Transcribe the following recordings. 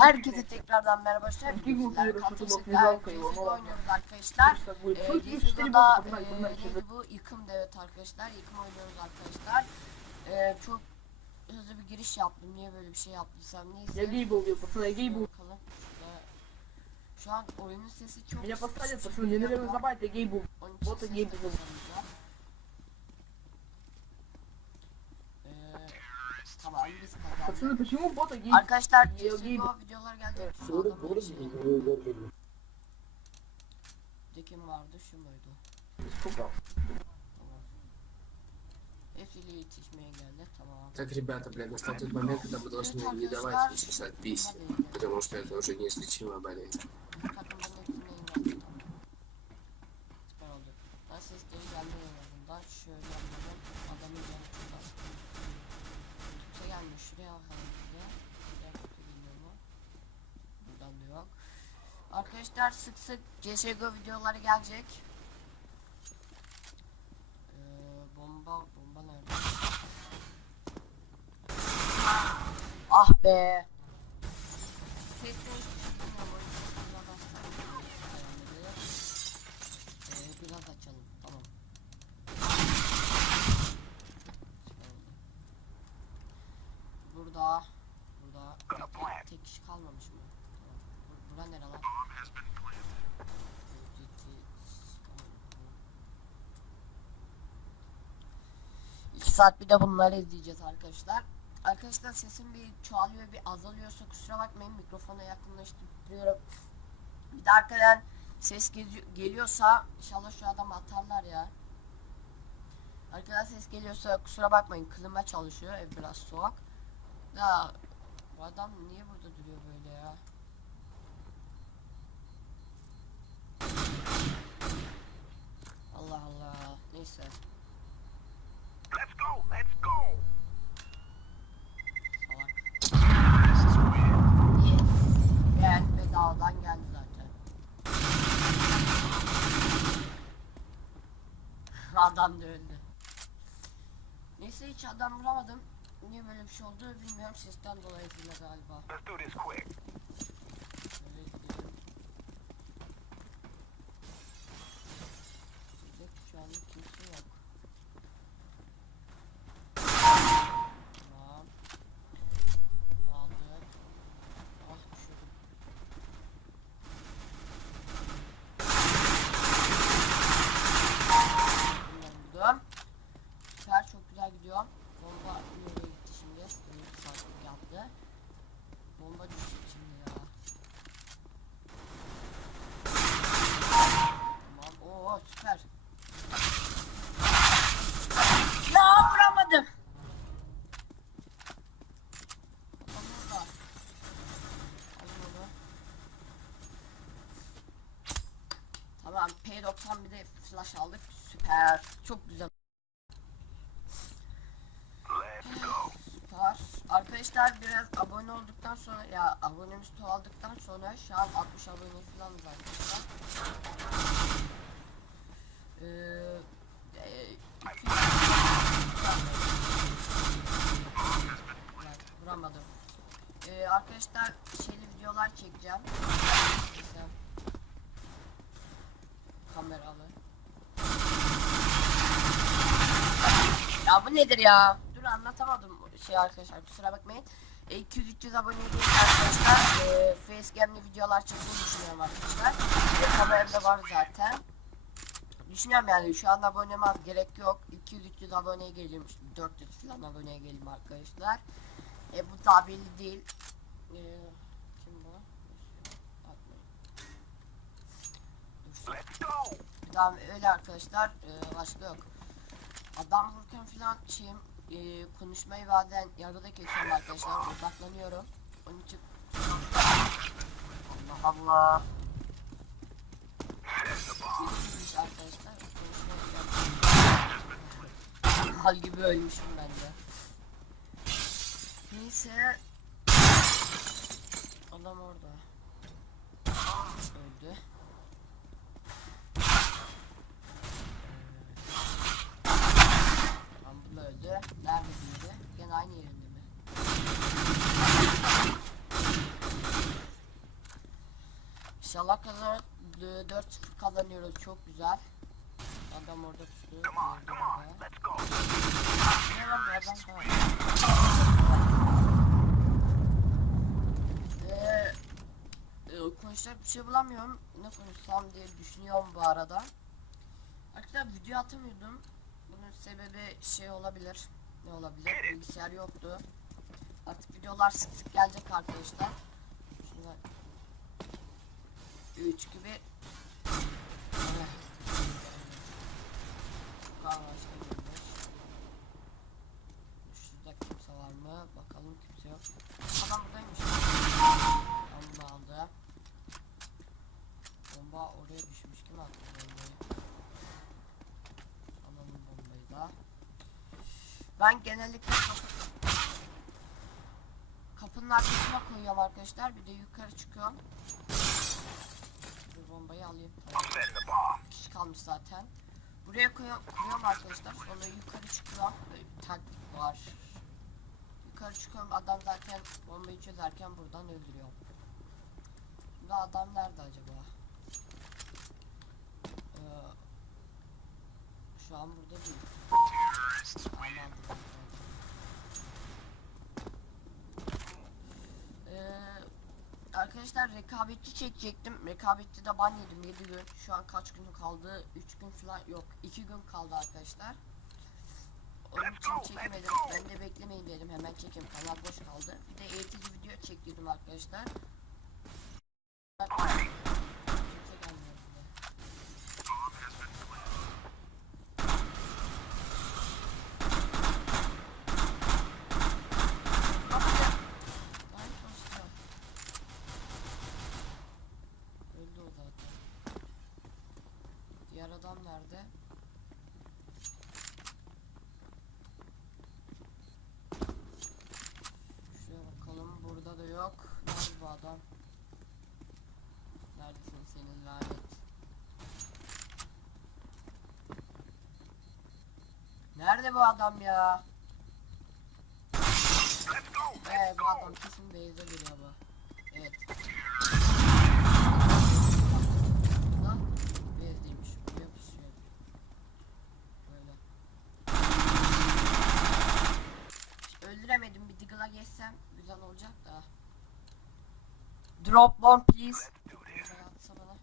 Herkese tekrardan merhaba arkadaşlar. Bugün oynuyoruz arkadaşlar. Videoda ee, neydi bu? Yıkım evet arkadaşlar. Yıkım oynuyoruz arkadaşlar. Ee, çok hızlı bir giriş yaptım. Niye böyle bir şey yaptıysam neyse. Ege bu oluyor. Basın Ege bu. Bakalım. Ee, şu an oyunun sesi çok... Bir de basın Ege bu. Yeni bir zabayt Ege bu. Bot Ege bu. Tamam biz kazandık. Aslında taşıma bota giy. Arkadaşlar Yogi videolar geldi. Doğru doğru geliyor. Dekim vardı şu muydu? Çok tamam. Эфили yetişmeye geldi tamam. Так, ребята, блядь, настал тот момент, когда мы должны не давать им списать пись, потому что это уже неизлечимая болезнь. Arkadaşlar sık sık CSGO videoları gelecek. Ee, bomba, bomba nerede? Ah be. Sesleri hiçbir şey bilmiyorum. O yüzden biraz açalım. Ayarları. Ee, biraz açalım. Tamam. Süper oldu. Burada. Burada. Tek, tek kişi kalmamış mı? Tamam. Bur bura nere lan? İki saat bir de bunları izleyeceğiz arkadaşlar. Arkadaşlar sesim bir çoğalıyor bir azalıyorsa kusura bakmayın mikrofona yakınlaştırıyorum. Bir de arkadan ses geliyorsa inşallah şu adam atarlar ya. Arkadan ses geliyorsa kusura bakmayın klima çalışıyor ev biraz soğuk. Ya bu adam niye burada duruyor böyle ya? Allah Allah neyse. Let's go, let's go. Salak. Yes. Evet bedavadan geldi zaten. Adam da öldü. Neyse hiç adam vuramadım. Niye böyle bir şey oldu bilmiyorum sesten dolayı galiba. 91'e flash aldık. Süper. Çok güzel. Arkadaşlar biraz abone olduktan sonra ya abonemiz çoğaldıktan sonra şu an 60 abone falan var arkadaşlar. Ee, e, vuramadım. Ee, arkadaşlar şeyli videolar çekeceğim. Kameralı. Ya bu nedir ya? Dur anlatamadım şey arkadaşlar kusura bakmayın. E, 200-300 aboneye gelin arkadaşlar. E, facecam'li videolar çekmeyi düşünüyorum arkadaşlar. E, kameramda var zaten. Düşünüyorum yani şu anda abonem az gerek yok. 200-300 aboneye gelim. 400 falan aboneye gelim arkadaşlar. E, bu belli değil. E, kim bu? Atmayın. Daha öyle arkadaşlar e, başka yok. Adam vururken filan şeyim e, konuşmayı bazen yarıda kesiyorum arkadaşlar odaklanıyorum. Onun için Allah Allah. Arkadaşlar. Hal gibi ölmüşüm ben de. Neyse. Adam orada. Öldü. Tamam bu da öldü. Nerede diyordu? Gene aynı yerinde mi? İnşallah kazanır. 4-0 kazanıyoruz. Çok güzel. Adam orada tutuyor. Come on, come on. Let's go. E, konuşacak bir şey bulamıyorum. Ne konuşsam diye düşünüyorum bu arada. Arkadaşlar video atamıyordum. Bunun sebebi şey olabilir. Ne olabilir? Bilgisayar yoktu. Artık videolar sık sık gelecek arkadaşlar. Şuna 3 gibi. Şurada kimse var mı? Bakalım kimse yok. Adam buradaymış. Bunu aldı. Bomba oraya düşmüş. Kim attı bombayı? Alalım bombayı da. Ben genellikle kapı... kapının arkasına koyuyorum arkadaşlar. Bir de yukarı çıkıyorum. Bu bombayı alayım. Kişi kalmış zaten. Buraya koyuyorum, arkadaşlar. Sonra yukarı çıkıyorum. Böyle bir taktik var. Yukarı çıkıyorum. Adam zaten bombayı çözerken buradan öldürüyor. Şimdi adam nerede acaba? Ee, şu an burada değil. Ee, arkadaşlar rekabetçi çekecektim. Rekabetçi de ban yedim 7 gün. Şu an kaç gün kaldı? 3 gün falan yok. 2 gün kaldı arkadaşlar. Onun için çekemedim. Ben de beklemeyin dedim. Hemen çekeyim. Kanal boş kaldı. Bir de eğitici video çektirdim arkadaşlar. Kimse gelmiyor bile. Hadi. Lanet olsun. Öldü o zaten. Diğer adam nerede? Şuraya bakalım. Burada da yok. Nerede bu adam? Neredesin senin lanet? Nerede bu adam ya? Ee bu adam kesin base'e giriyor bu. Evet. Öldüremedim. Bir Diggle'a geçsem güzel olacak da. Drop bomb please. Let's do this. Buraya atsa bana.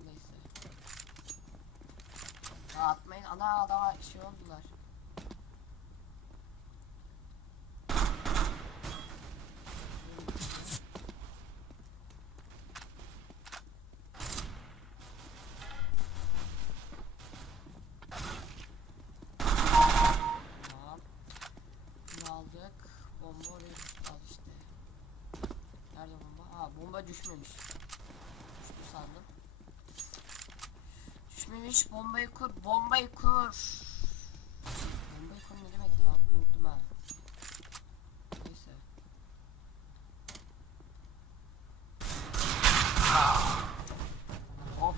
Neyse. Ya atmayın. Ana adama şey oldular. Aldık. Bomba oraya işte. Nerede bomba? Ha bomba düşmemiş. Düştü sandım. Düşmemiş. Bombayı kur. Bombayı kur. Bombayı kur ne demekti lan? Unuttum ha. Neyse. Hop.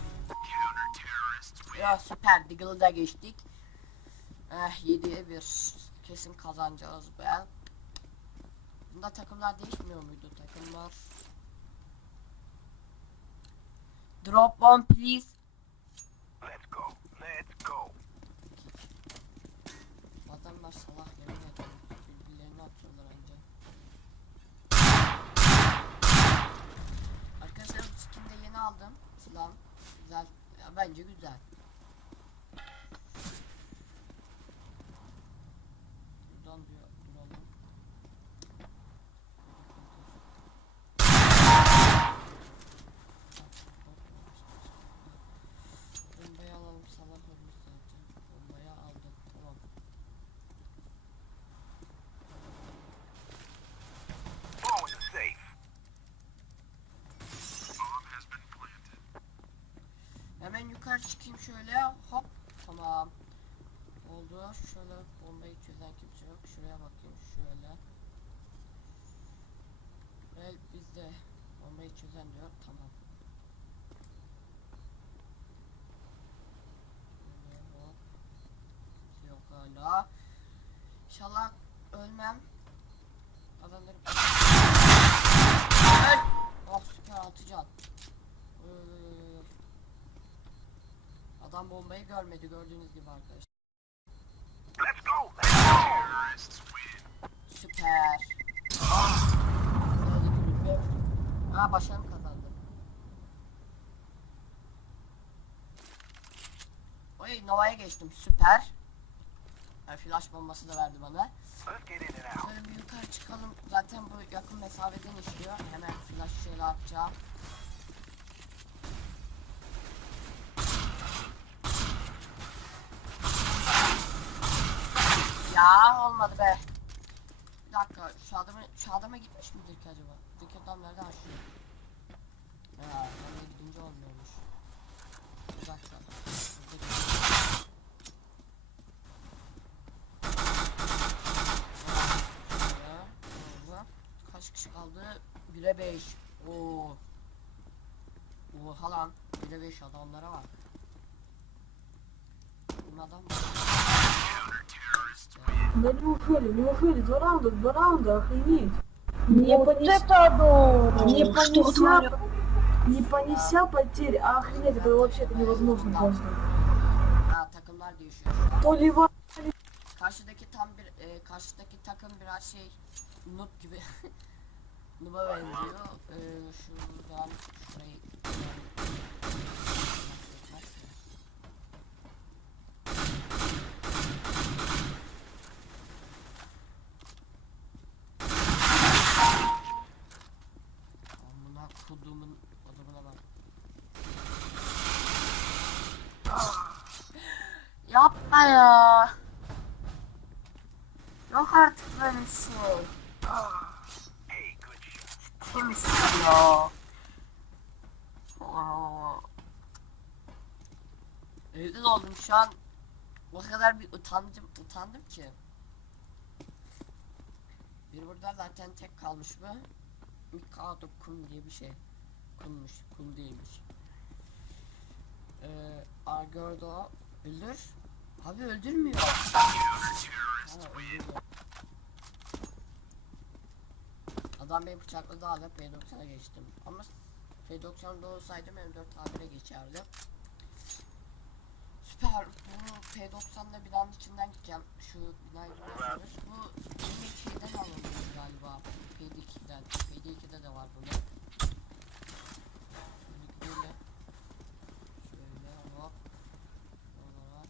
Ya süper. Diggle'ı da geçtik. Eh 7'ye 1. Kesin kazanacağız be. Bunda takımlar değişmiyor muydu? Takımlar. Drop one please. Let's go. Let's go. Adamlar salak yemin ederim. Birbirlerini atıyorlar anca. Arkadaşlar bu skin de yeni aldım. Silah. Güzel. Ya, bence güzel. Buradan bir duralım. Bombayı alalım salak olmuş zaten. Bombayı aldık tamam. Throwing the safe. Hemen yukarı çıkayım şöyle. Hop tamam. Oldu. Şöyle bombayı çözen kimse yok. Şuraya bakayım şöyle. Ve bizde. Bombayı çözen diyor tamam. Yok hala. İnşallah ölmem. Adamları Öl! Görmedi gördüğünüz gibi arkadaşlar. Let's go. Let's go. Süper. Bir- Ha başarım kazandı. Oy Nova'ya geçtim süper. Ha, flash bombası da verdi bana. Şöyle bir yukarı çıkalım. Zaten bu yakın mesafeden işliyor. Hemen flash şöyle atacağım. Ya olmadı be. Bir dakika şu adamı şu adama gitmiş midir ki acaba? Buradaki adam nereden açıyor? Ya de gidince olmuyormuş. Şöyle, Kaç kişi kaldı? 1'e 5. Oo. Oha lan. 1'e 5 adamlara bak. Bunun adam mı? Да неужели, неужели, два раунда, два раунда, охренеть. Не, Вот понес- это да! не, понеся, не понеся потерь, а охренеть, это вообще это невозможно просто. Takımlar değişiyor Ливан, Karşıdaki tam bir e, karşıdaki takım biraz şey noob gibi noob'a benziyor. E, şuradan şurayı Yapma ya. Yok artık böyle bir şey. Kimsin ya? Evde oldum şu an. O kadar bir utandım, utandım ki. Bir burada zaten tek kalmış bu. Mikado Kun diye bir şey. Kunmuş, Kun değilmiş. Ee, Argordo öldür. Abi öldürmüyor. Adam beni bıçakladı hala P90'a geçtim. Ama P90'da olsaydım M4 tabire geçerdi. Süper. Bu P90'da binanın içinden gideceğim. Şu binayı. Bu yeni şeyden alındı galiba. P2'den. P2'de de var bunu. Şöyle gidelim. Şöyle hop. Olarak.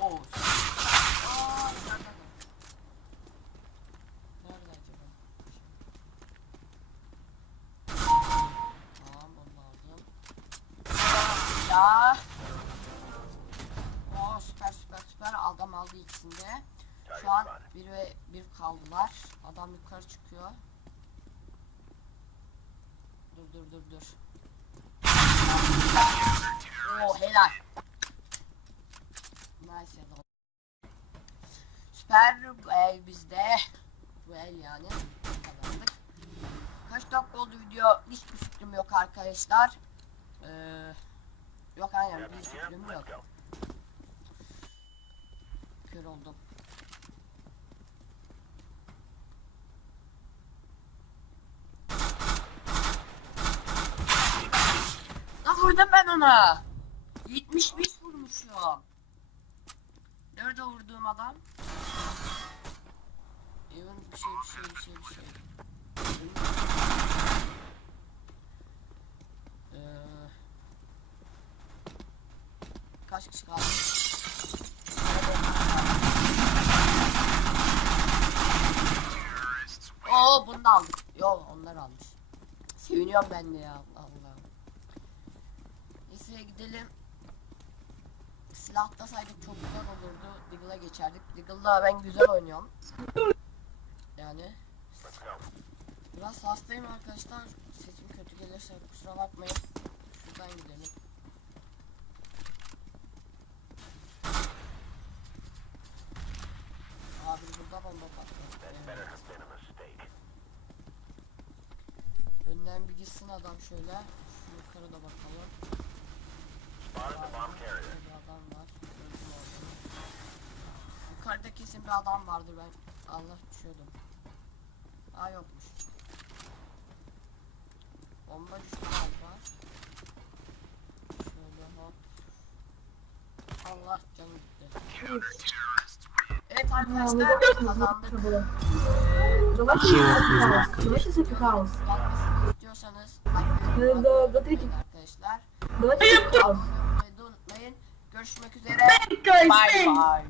Oo. Aa, nerede adam? Nerede acaba? Tamam onu aldım. Ya. Oo süper süper süper adam aldı ikisini de. Şu an bir ve bir kaldılar. Adam yukarı çıkıyor. Dur dur dur dur. Oo helal. Nice helal. Süper el bizde. Bu el yani. Kazandık. Kaç dakika oldu video? Hiçbir fikrim yok arkadaşlar. Ee, yok aynen bir fikrim yok. Kör oldum. Ne vurdum ben ona? 75 vurmuşum. Nerede vurduğum adam? Even bir şey bir şey bir şey bir şey. Ee, kaç kişi kaldı? Oo bunu da aldık. Yok onlar almış. Seviniyorum ben de ya Allah Allah. Neyse gidelim. Silah saydık çok güzel olurdu. Deagle'a geçerdik. Deagle'da ben güzel oynuyorum. Yani. Biraz hastayım arkadaşlar. Sesim kötü gelirse kusura bakmayın. Şuradan gidelim. Abi burada bomba patlıyor. Evet. Önden bir gitsin adam şöyle. Şu yukarıda bakalım. Yukarıda yukarıda kesin bir adam vardır ben. Allah düşüyordum. Aa yokmuş. Bomba düştü galiba. Şöyle hop. Allah canım gitti. Evet arkadaşlar kazandık. Gelmesini istiyorsanız arkadaşlar. Görüşmek üzere. Bye bye.